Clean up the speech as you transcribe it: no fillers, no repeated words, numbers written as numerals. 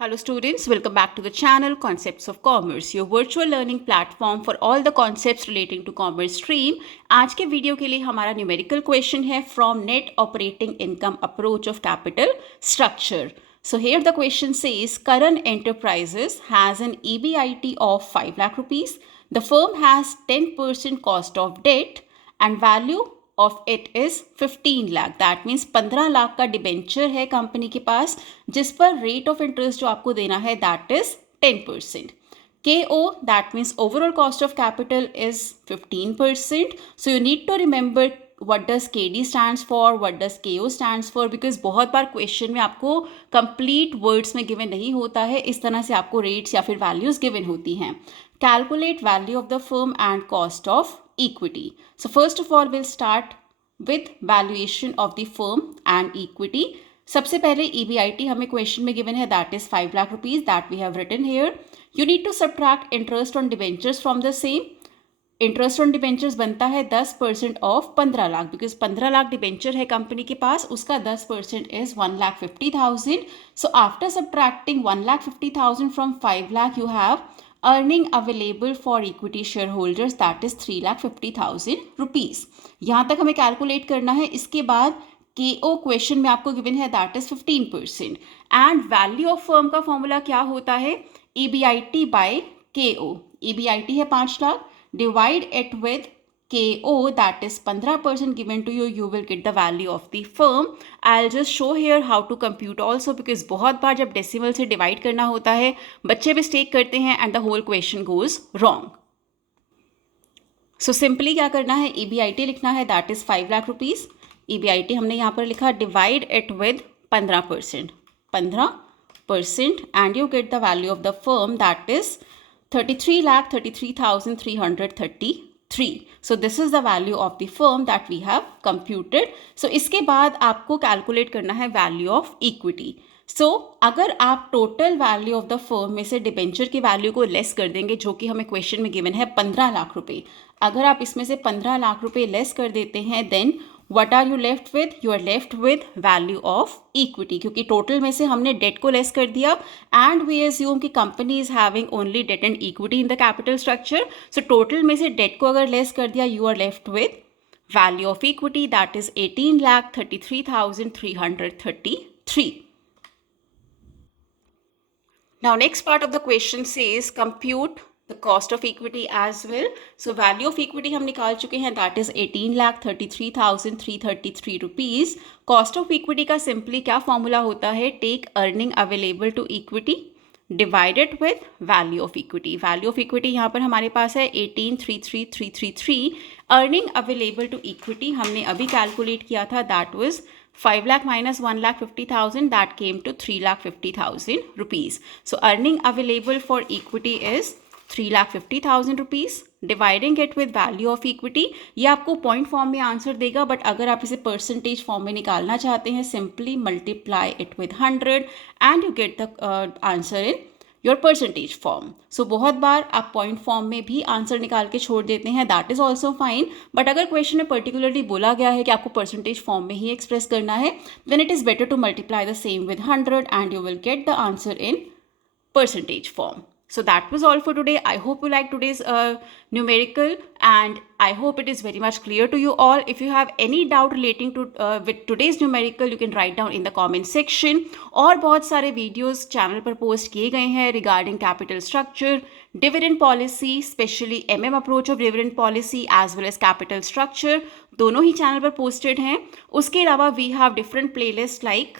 Hello students, welcome back to the channel Concepts of Commerce, your virtual learning platform for all the concepts relating to commerce stream. आज के video के लिए हमारा numerical question है from net operating income approach of capital structure. So here the question says Karan Enterprises has an EBIT of 5 lakh rupees. The firm has 10% cost of debt and value of it is 15 lakh. That means 15 lakh का debenture है company के पास जिस पर rate of interest जो आपको देना है that is 10%. KO, that means overall cost of capital is 15%. So you need to remember what does KD stands for, what does KO stands for, because बहुत बार question में आपको कंप्लीट वर्ड्स में given नहीं होता है, इस तरह से आपको रेट्स या फिर वैल्यूज गिवन होती हैं. Calculate value of the firm and cost of equity. So first of all, we'll start with valuation of the firm and equity. सबसे पहले EBIT हमें क्वेश्चन में गिवन है that is 5 lakh rupees that we have written here. You need to subtract interest on debentures from the same. Interest on debentures बनता है 10% of 15 lakh because 15 lakh debenture है company के पास, उसका 10% is 1,50,000. So after subtracting 1,50,000 from 5 lakh you have earning available for equity share holders that is 3,50,000 rupees. यहाँ तक हमें calculate करना है. इसके बाद KO क्वेश्चन में आपको गिवन है that is 15% and value of firm का फॉर्मूला क्या होता है EBIT बाय KO. EBIT है 5 lakh, divide it with KO that is 15% given to you, you will get the value of the firm. I'll just show here how to compute also because बहुत बार जब decimal से divide करना होता है बच्चे mistake करते हैं and the whole question goes wrong. So simply क्या करना है EBIT लिखना है that is 5 lakh rupees. EBIT हमने यहाँ पर लिखा divide it with 15% and you get the value of the firm that is 33,33,333. So this is the value of the firm that we have computed. So इसके बाद आपको calculate करना है value of equity. सो अगर आप total value of the firm में से debenture की वैल्यू को लेस कर देंगे जो कि हमें क्वेश्चन में गिवन है 15 लाख रुपए, अगर आप इसमें से 15 लाख रुपए लेस कर देते हैं then what are you left with? You are left with value of equity क्योंकि टोटल में से हमने डेट को लेस कर दिया and we assume कि company is having only debt and equity in the capital structure. So total में से डेट को अगर लेस कर दिया you are left with value of equity that is 18,33,333. Now next part of the question says compute the cost of equity as well. So value of equity हम निकाल चुके हैं that is 18,33,333 rupees. Cost of equity का simply क्या formula होता है take earning available to equity divided with value of equity. Value of equity यहाँ पर हमारे पास है 18,33,333. Earning available to equity हमने अभी कैलकुलेट किया था that was 5 lakh minus 1,50,000 that came to 3,50,000 rupees. So earning available for equity is 3,50,000 rupees. Dividing it with value of equity ये आपको पॉइंट फॉर्म में आंसर देगा बट अगर आप इसे परसेंटेज फॉर्म में निकालना चाहते हैं simply multiply it with 100 and you get the answer in your percentage form. So बहुत बार आप पॉइंट फॉर्म में भी आंसर निकाल के छोड़ देते हैं that is also fine but अगर क्वेश्चन में पर्टिकुलरली बोला गया है कि आपको परसेंटेज फॉर्म में ही एक्सप्रेस करना है then it is better to multiply the same with 100 and you will get the answer in percentage form. So that was all for today. I hope you liked today's numerical and I hope it is very much clear to you all. If you have any doubt relating to with today's numerical, you can write down in the comment section. और बहुत सारे videos channel पर post किए गए हैं regarding capital structure, dividend policy, especially approach of dividend policy as well as capital structure. दोनों ही channel पर posted हैं. उसके अलावा we have different playlists like